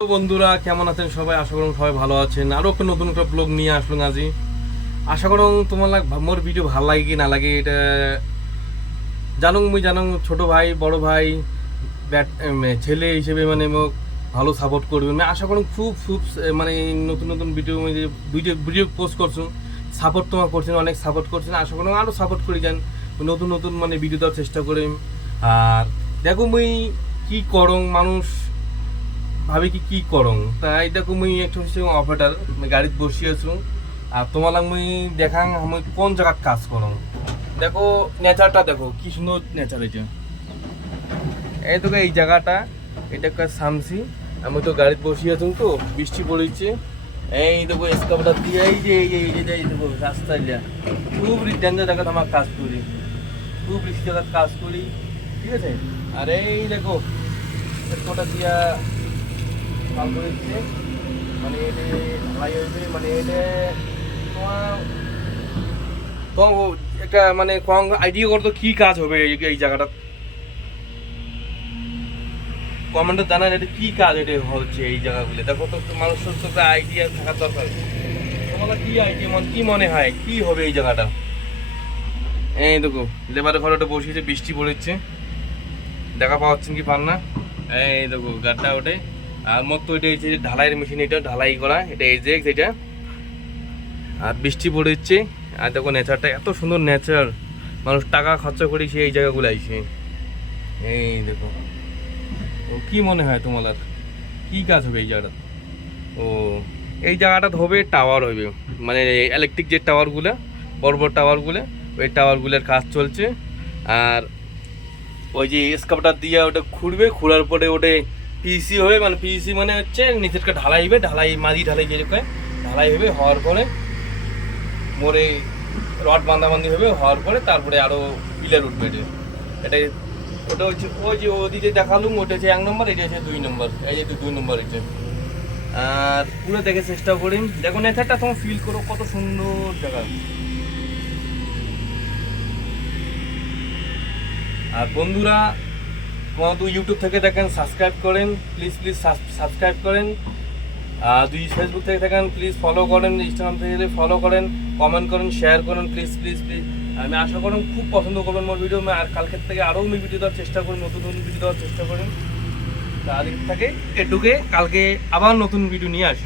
তো বন্ধুরা কেমন আছেন সবাই? আশা করুন সবাই ভালো আছেন। আরো একটা নতুন একটা ব্লগ নিয়ে আসলাম আজি। আশা করুন তোমার মোর ভিডিও ভালো লাগে কি না লাগে এটা জানো ছোট ভাই বড় ভাই ছেলে হিসেবে মানে মোক ভালো সাপোর্ট করবে। আমি আশা করুন খুব খুব মানে নতুন নতুন ভিডিও ভিডিও ভিডিও পোস্ট করছুন, সাপোর্ট তোমার করছেন, অনেক সাপোর্ট করছেন। আশা করুন আরও সাপোর্ট করে যান, নতুন নতুন মানে ভিডিও দেওয়ার চেষ্টা করি। আর দেখো মুই কি করং মানুষ ভাবি কি কি করং, তাই দেখো মুই একটা হচ্ছে অপারেটার গাড়িত বসি আছো। আর তোমার মুই দেখাং আমি কোন জায়গাত কাজ করং। দেখো নেচারটা দেখো কি সুন্দর নেচার। এটা এই তো এই জায়গাটা, এটা একটা সামসি। আমি তো গাড়িতে বসি আছো, তো বৃষ্টি পড়েছে। এই দেখো এসকাভেটার দিয়ে এই যে এই দেখো রাস্তা যা খুব ডেঞ্জার জায়গাতে আমার কাজ করি, খুব রিস্ক জায়গায় কাজ করি, ঠিক আছে। আর এই দেখো এসকাভেটা দিয়া কাল করেছে, মানে এটা ঢালাই হয়েছে, মানে এটা তোমার তো একটা মানে কম আইডিয়া করতো কি কাজ হবে এই জায়গাটা। কমেন্টে জানান এটা কি কাজ এটা হচ্ছে এই জায়গাগুলো। দেখো তো মানুষের তো একটা আইডিয়া থাকার দরকার। তোমার কি আইডিয়া কি মনে হয় কি হবে এই জায়গাটা? এই দেখো লেবারের ঘরে বসিয়েছে, বৃষ্টি পড়েছে, দেখা পাচ্ছেন কি পান না? এই দেখো গাড়িটা ওঠে। আর মতো এটা হচ্ছে ঢালাইয়ের মেশিন, এটা ঢালাই করা, এটা এজেক্স এটা। আর বৃষ্টি পড়েছে। আর দেখো নেচারটা এত সুন্দর নেচার, মানুষ টাকা খরচা করে সে এই জায়গাগুলো আইসে। এই দেখো ও কি মনে হয় তোমার কি কাজ হবে এই জায়গাটা? ও এই জায়গাটা হবে টাওয়ার হবে, মানে ইলেকট্রিক যে টাওয়ারগুলো, বড় বড় টাওয়ারগুলো, ওই টাওয়ারগুলোর কাজ চলছে। আর ওই যে এসকাভেটার দিয়ে ওটা খুঁড়বে, খুঁড়ার পরে ওটা পিসি হবে, মানে পিসি মানে হচ্ছে নিচেরটা ঢালাই হবে, ঢালাই মাঝি ঢালাই যে ঢালাই হবে, হওয়ার পরে মোড়ে রড বাঁধাবান্ধি হবে, হওয়ার পরে তারপরে আরো পিলার উঠবে। এটা ওটা হচ্ছে ওই যে ওদিকে দেখালুম, ওটা হচ্ছে 1 নম্বর, এটা হচ্ছে 2 নম্বর, এই যে 2 নম্বর এটা। আর পুরো দেখে চেষ্টা করি, দেখো নেচারটা তোমার ফিল করো কত সুন্দর জায়গা। আর বন্ধুরা তোমার তো ইউটিউব থেকে দেখেন সাবস্ক্রাইব করেন, প্লিজ সাবস্ক্রাইব করেন। আর যদি ফেসবুক থেকে দেখেন প্লিজ ফলো করেন, ইনস্টাগ্রাম থেকে ফলো করেন, কমেন্ট করেন, শেয়ার করেন, প্লিজ প্লিজ প্লিজ। আমি আশা করেন খুব পছন্দ করবেন মোর ভিডিও। আর কালকের থেকে আরও আমি ভিডিও দেওয়ার চেষ্টা করি, নতুন নতুন ভিডিও দেওয়ার চেষ্টা করেন। তার থেকে এটুকে কালকে আবার নতুন ভিডিও নিয়ে আসি।